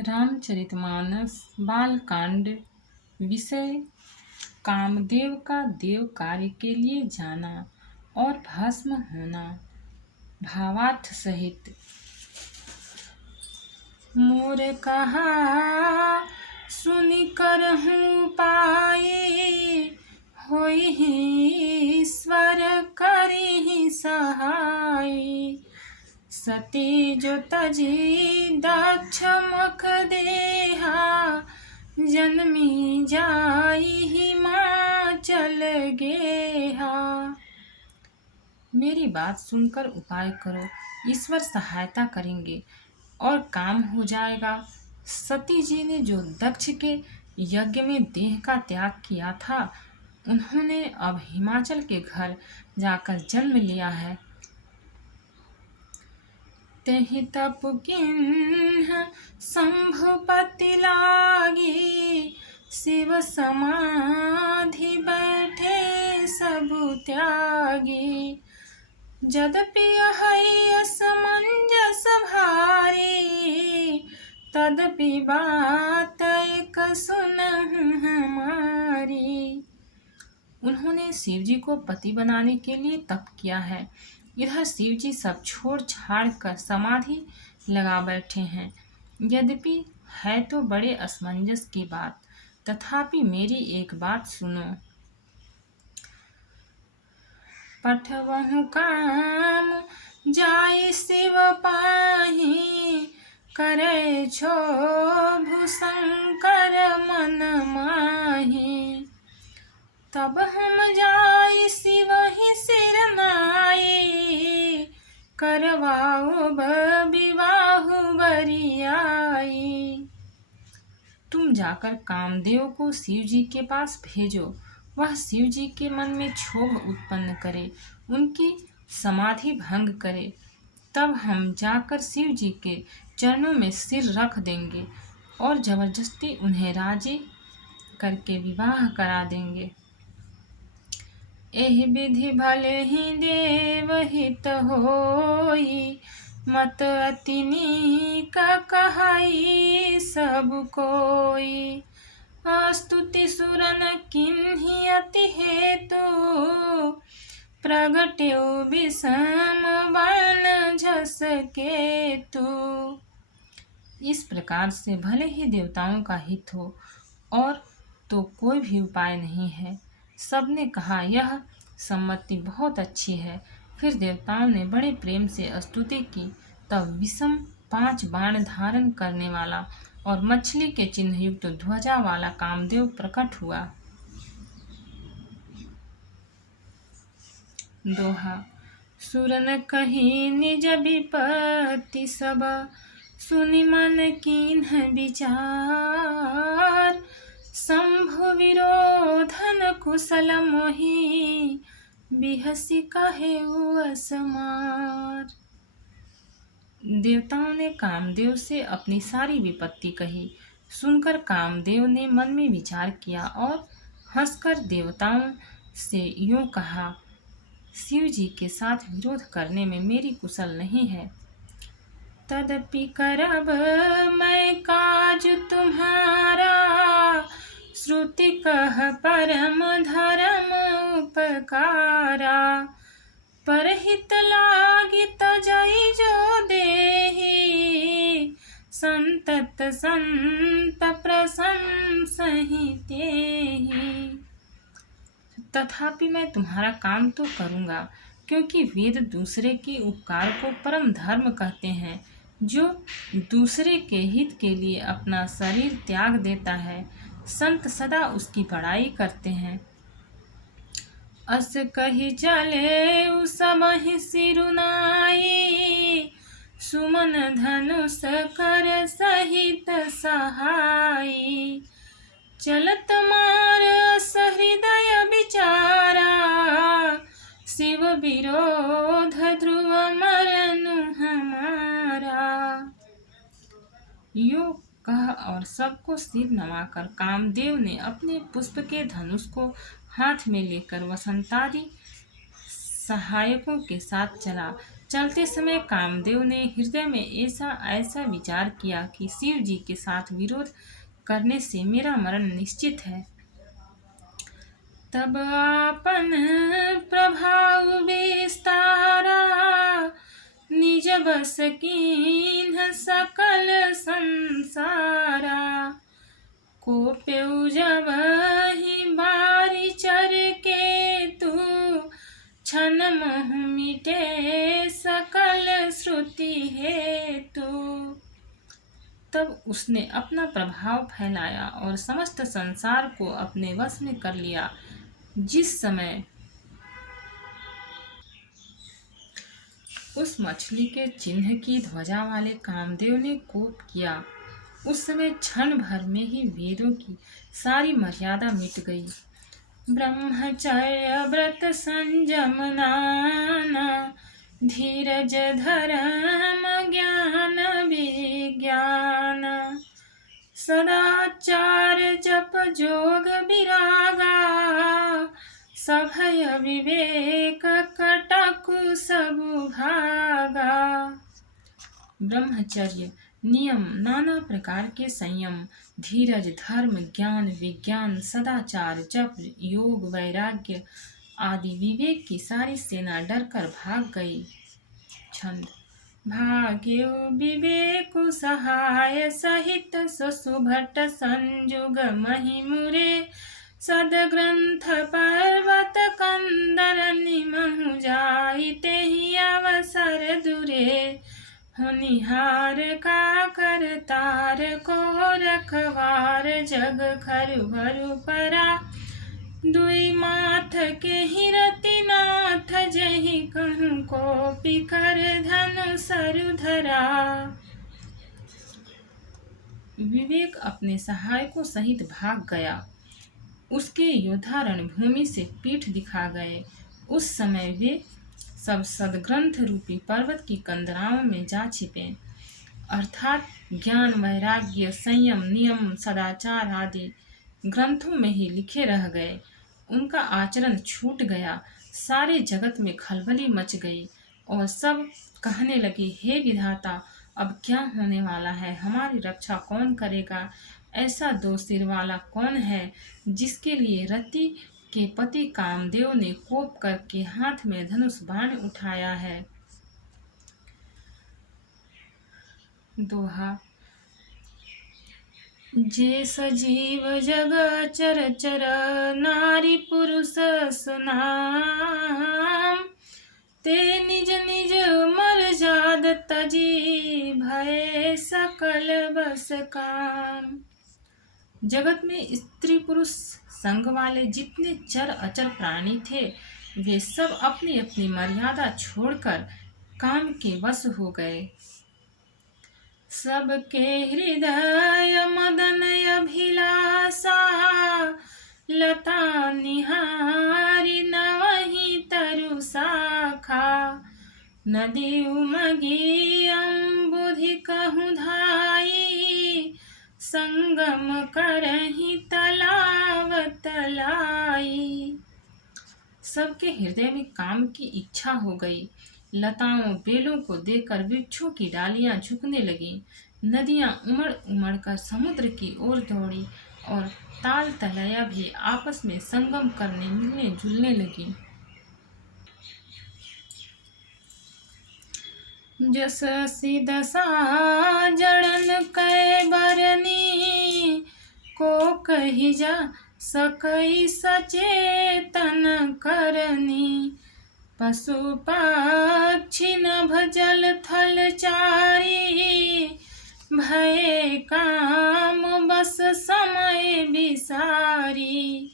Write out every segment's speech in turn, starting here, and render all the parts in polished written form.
रामचरितमानस बालकांड। विषय कामदेव का देव कार्य के लिए जाना और भस्म होना। भावार्थ सहित। मोर कहा सुनि करहूँ पाए, होई ईश्वर करिहि सहाय। सती जो तजी दक्ष मुख देहा, जन्मी जाई हिमाचल गेहा। मेरी बात सुनकर उपाय करो, ईश्वर सहायता करेंगे और काम हो जाएगा। सती जी ने जो दक्ष के यज्ञ में देह का त्याग किया था, उन्होंने अब हिमाचल के घर जाकर जन्म लिया है। तेहि तप किन्ह शंभुपति लागी, शिव समाधि बैठे सबु त्यागी। यद्यपि अहै असमंजस भारी, तदपि बात एक सुनहु हमारी। उन्होंने शिव जी को पति बनाने के लिए तप किया है। इधर शिव जी सब छोड़ छाड़ कर समाधि लगा बैठे हैं। यद्यपि है तो बड़े असमंजस की बात, तथापि मेरी एक बात सुनो। पठवहु काम जाय शिव पाहि, करे क्षोभ शंकर मन माहि। तब हम जाय शिव ही सिर नाई, करवाओ विवाह बरियाई। तुम जाकर कामदेव को शिव जी के पास भेजो, वह शिव जी के मन में क्षोभ उत्पन्न करे, उनकी समाधि भंग करे। तब हम जाकर शिव जी के चरणों में सिर रख देंगे और जबरदस्ती उन्हें राजी करके विवाह करा देंगे। एहि विधि भले ही देव हित होई, मत अति नीक कहई सब कोई। स्तुति सुरन किन्हि अति हेतु, प्रगट्यो विषम बाण झस केतु। इस प्रकार से भले ही देवताओं का हित हो और तो कोई भी उपाय नहीं है। सबने कहा यह सम्मति बहुत अच्छी है। फिर देवताओं ने बड़े प्रेम से स्तुति की। तब विषम 5 बाण धारण करने वाला और मछली के चिन्ह युक्त ध्वजा वाला कामदेव प्रकट हुआ। दोहा। सुरन कही निज विपत्ति सब, सुनि मन कीन्ह विचार। शंभु विरोधन कुशल मोहि, बिहसी कहेउ असमार। देवताओं ने कामदेव से अपनी सारी विपत्ति कही। सुनकर कामदेव ने मन में विचार किया और हंसकर देवताओं से यूं कहा, शिव जी के साथ विरोध करने में मेरी कुशल नहीं है। तदपि करब मैं काज तुम्हारा, श्रुति कह परम धर्म उपकारा। परहित लागी तजई जो देहि, संतत संत प्रशंसहि तेहि। तथापि मैं तुम्हारा काम तो करूँगा, क्योंकि वेद दूसरे के उपकार को परम धर्म कहते हैं। जो दूसरे के हित के लिए अपना शरीर त्याग देता है, संत सदा उसकी बड़ाई करते हैं। अस कही चले उसमहि सिरुनाई, सुमन धनुष कर सहित सहाई। चलत मारस हृदय विचारा, शिव विरोध ध्रुव मरनु हमारा। यो कह और सबको सिर नवाकर कामदेव ने अपने पुष्प के धनुष को हाथ में लेकर वसंतादि सहायकों के साथ चला। चलते समय कामदेव ने हृदय में ऐसा ऐसा विचार किया कि शिव जी के साथ विरोध करने से मेरा मरण निश्चित है। तब आपन प्रभाव विस्तारा, निज बस कीन्ह सकल संसारा। कोप्यउ जब ही बारी चर के तू, क्षण मोह मिटे सकल श्रुति हेतु। तब उसने अपना प्रभाव फैलाया और समस्त संसार को अपने वश में कर लिया। जिस समय उस मछली के चिन्ह की ध्वजा वाले कामदेव ने कोप किया, उस समय क्षण भर में ही वेदों की सारी मर्यादा मिट गई। ब्रह्मचर्य व्रत संयम नाना, धीरज धर्म ज्ञान विज्ञान। सदाचार जप जोग विरागा, सभय विवेक कटकु सबु भागा। ब्रह्मचर्य नियम, नाना प्रकार के संयम, धीरज, धर्म, ज्ञान, विज्ञान, सदाचार, जप, योग, वैराग्य आदि विवेक की सारी सेना डरकर भाग गई। छंद। भाग्यो विवेकु सहाय सहित, सुभट संजुग महिमुरे। सदग्रंथ पर्वत कंदर निमहु जाई, तेहि अवसर दुरे। होनिहार का करतार को रखवार, जग खरु भरु परा। दुई माथ के हिरति नाथ, जहि कहूँ को पिकर धनु सरु धरा। विवेक अपने सहायकों सहित भाग गया। उसके योद्धा रणभूमि से पीठ दिखा गए। उस समय वे सब सदग्रंथ रूपी पर्वत की कंदराओं में जा छिपे, अर्थात ज्ञान, वैराग्य, संयम, नियम, सदाचार आदि ग्रंथों में ही लिखे रह गए। उनका आचरण छूट गया। सारे जगत में खलबली मच गई और सब कहने लगे, हे विधाता, अब क्या होने वाला है? हमारी रक्षा कौन करेगा? ऐसा दो सिर वाला कौन है जिसके लिए रति के पति कामदेव ने कोप करके हाथ में धनुष बाण उठाया है? दोहा। जे सजीव जग चर चर, नारी पुरुष सुनाम। ते निज निज मर्याद तजी, भय सकल बस काम। जगत में स्त्री पुरुष संग वाले जितने चर अचर प्राणी थे, वे सब अपनी अपनी मर्यादा छोड़कर काम के वश हो गए। सबके हृदय मदन अभिलाषा, लता निहारी नवहि तरु शाखा। नदी उमगी अम्बुधि कहूँ धाई, संगम करहि तलाव तलाई। सबके हृदय में काम की इच्छा हो गई। लताओं बेलों को देखकर वृक्षों की डालियां झुकने लगीं। नदियां उमड़ उमड़ कर समुद्र की ओर दौड़ी और ताल तलैया भी आपस में संगम करने मिलने जुलने लगी। जस दशा जड़न कै बरनी, को कही जा सकई सचेतन करनी। पशु पक्षी नभ जल थल चारी, भय काम बस समय विसारी।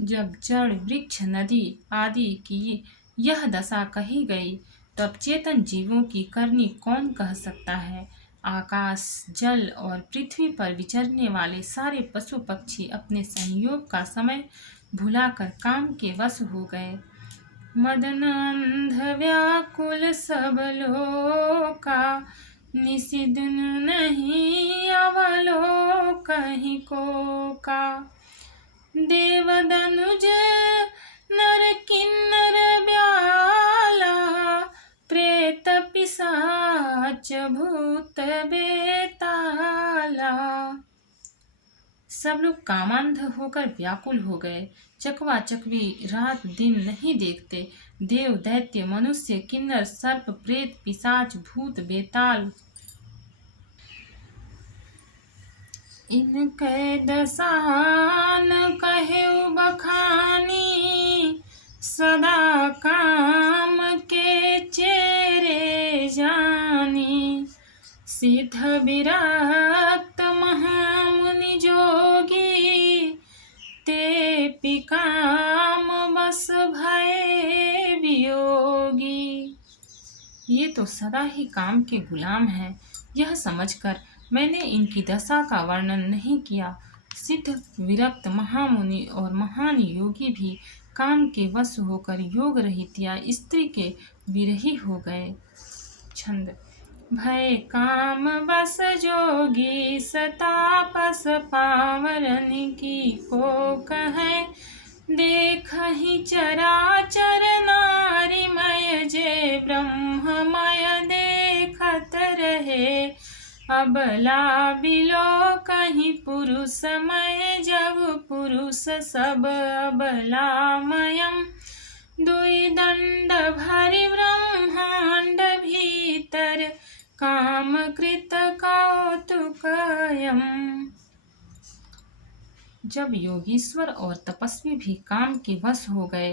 जब जड़, वृक्ष, नदी आदि की यह दशा कही गई, तब चेतन जीवों की करनी कौन कह सकता है। आकाश, जल और पृथ्वी पर विचरने वाले सारे पशु पक्षी अपने संयोग का समय भुलाकर काम के वश हो गए। मदन अंध व्याकुल सब लोका, निशिदिन नहीं अवलो कहीं को का। देव दनुज नर किन्नर ब्याला, पिशाच भूत बेताला। सब लोग कामांध होकर व्याकुल हो गए। चकवा चकवी रात दिन नहीं देखते। देव दैत्य मनुष्य किन्नर सर्प प्रेत पिशाच भूत बेताल इनके दसान कहे बखानी। सदा काम के चेरे जानी। सिद्ध विरक्त महामुनि जोगी। ते पिकाम बस भय वियोगी। ये तो सदा ही काम के गुलाम हैं। यह समझकर मैंने इनकी दशा का वर्णन नहीं किया। सिद्ध विरक्त महामुनि और महान योगी भी काम के वश होकर योग रहित या स्त्री के विरही हो गए। छंद। भय काम बस जोगी सतापस पावरन की को कहे। देखहि चराचर नारीमय जे ब्रह्ममय देखत रहे। अबला बिलो कहीं पुरुषमय जब पुरुष सब अबलामयम्। दुई दंड भरि ब्रह्मांड भीतर काम कृत कौतुकयम्। जब योगीश्वर और तपस्वी भी काम के वश हो गए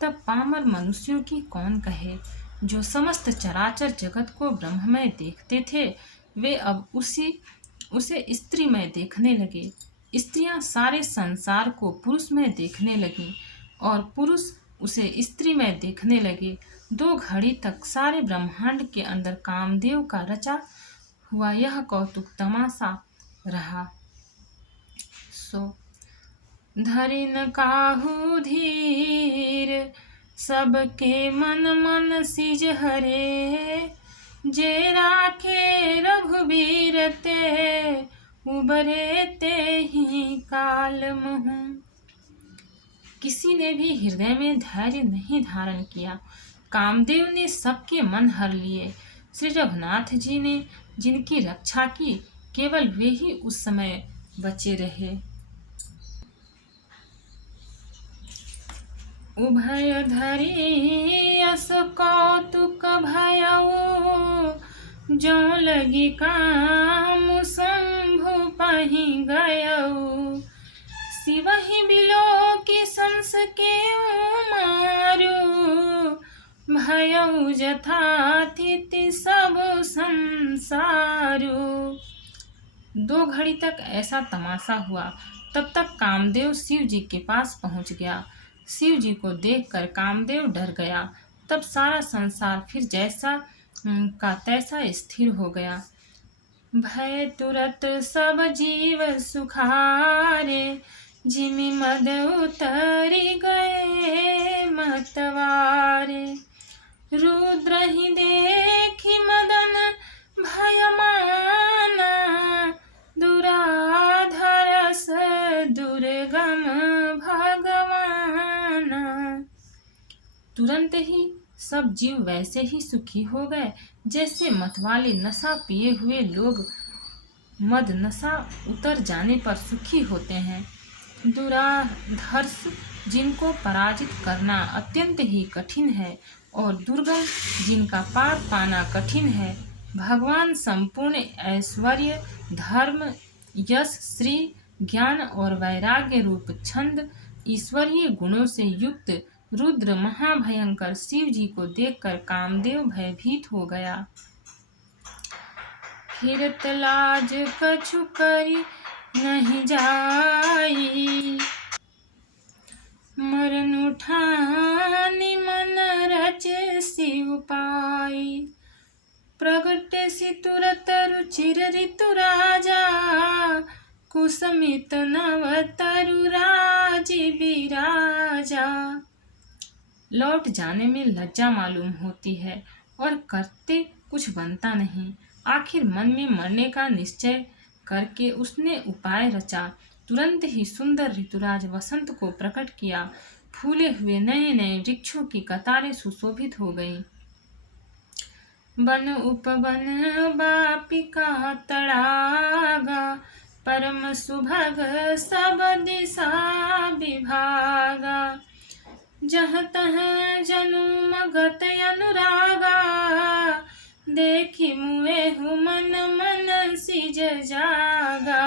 तब पामर मनुष्यों की कौन कहे। जो समस्त चराचर जगत को ब्रह्ममय देखते थे वे अब उसे स्त्रीमय देखने लगे। स्त्रियां सारे संसार को पुरुषमय देखने लगीं और पुरुष उसे स्त्रीमय देखने लगे। 2 घड़ी तक सारे ब्रह्मांड के अंदर कामदेव का रचा हुआ यह कौतुक तमाशा रहा। सो धरिन काहू धीर सबके मन मन सिज हरे। जे राखे रघुबीर ते उबरे ते ही काल मुहु। किसी ने भी हृदय में धैर्य नहीं धारण किया। कामदेव ने सबके मन हर लिए। श्री रघुनाथ जी ने जिनकी रक्षा की केवल वे ही उस समय बचे रहे। उभय धरी अस कौतुक भयऊ। जो लगी काम शंभु पहि गयऊ। शिवहि बिलो की संस के मारू। भयऊ जथातिथि सब संसारू। 2 घड़ी तक ऐसा तमाशा हुआ। तब तक कामदेव शिव जी के पास पहुंच गया। शिव जी को देखकर कामदेव डर गया। तब सारा संसार फिर जैसा का तैसा स्थिर हो गया। भय तुरत सब जीव सुखारे। जिमि मद उतरी गए मतवारे। रुद्र ही देखी मदन भयमाना। दुराधरस दुर्गम भगवाना। तुरंत ही सब जीव वैसे ही सुखी हो गए जैसे मतवाले नशा पिए हुए लोग मद नशा उतर जाने पर सुखी होते हैं। दुराधर्ष जिनको पराजित करना अत्यंत ही कठिन है और दुर्गम जिनका पार पाना कठिन है। भगवान संपूर्ण ऐश्वर्य धर्म यश श्री ज्ञान और वैराग्य रूप छंद ईश्वरीय गुणों से युक्त रुद्र महाभयंकर शिव जी को देखकर कामदेव भयभीत हो गया। फिरत लाज कछु करी नहीं जाई। मरण उठानी मन रचे शिव पाई। प्रगट सि तुरत रुचिर ऋतु राजा। कुसमित नव तरु राजी बिराजा। लौट जाने में लज्जा मालूम होती है और करते कुछ बनता नहीं। आखिर मन में मरने का निश्चय करके उसने उपाय रचा। तुरंत ही सुंदर ऋतुराज वसंत को प्रकट किया। फूले हुए नए नए वृक्षों की कतारें सुशोभित हो गईं। वन उपवन बापिका तड़ागा, परम सुभग सब दिशा विभागा। जहाँ तहाँ जनु मगत अनुरागा, देखी मुए हु मन मन सिज जागा।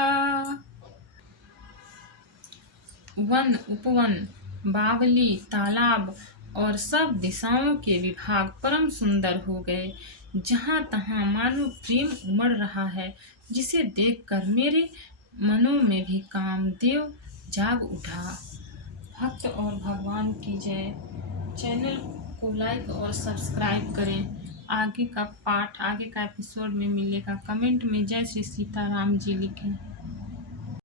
वन उपवन, बावली, तालाब और सब दिशाओं के विभाग परम सुंदर हो गए। जहाँ तहाँ मानो प्रेम उमड़ रहा है, जिसे देखकर मेरे मनों में भी कामदेव जाग उठा। भक्त और भगवान की जय। चैनल को लाइक और सब्सक्राइब करें। आगे का पार्ट, आगे का एपिसोड में मिलेगा। कमेंट में जय श्री सीताराम जी लिखें।